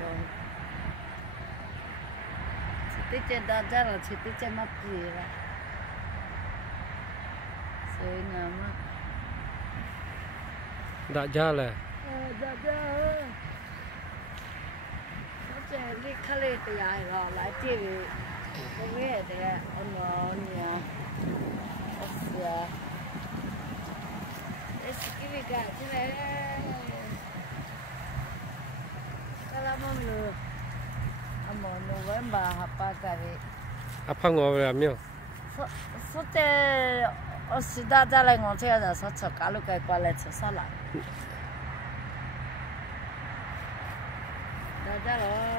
cho chỉ tới trên đó ra là chỉ tới trên mắt gì là rồi nào mà đã ra là đã ra nó chơi đi khai lên thì ai rồi lại chơi cái gì thì ông nhà ớt cái gì cả chứ này cái là món lừa món lừa với bà hấp ba cái 아파 거라며 소때 어시다 잘해 놓쳐야 서쳐 가루가 빨래 쳐살라 나자로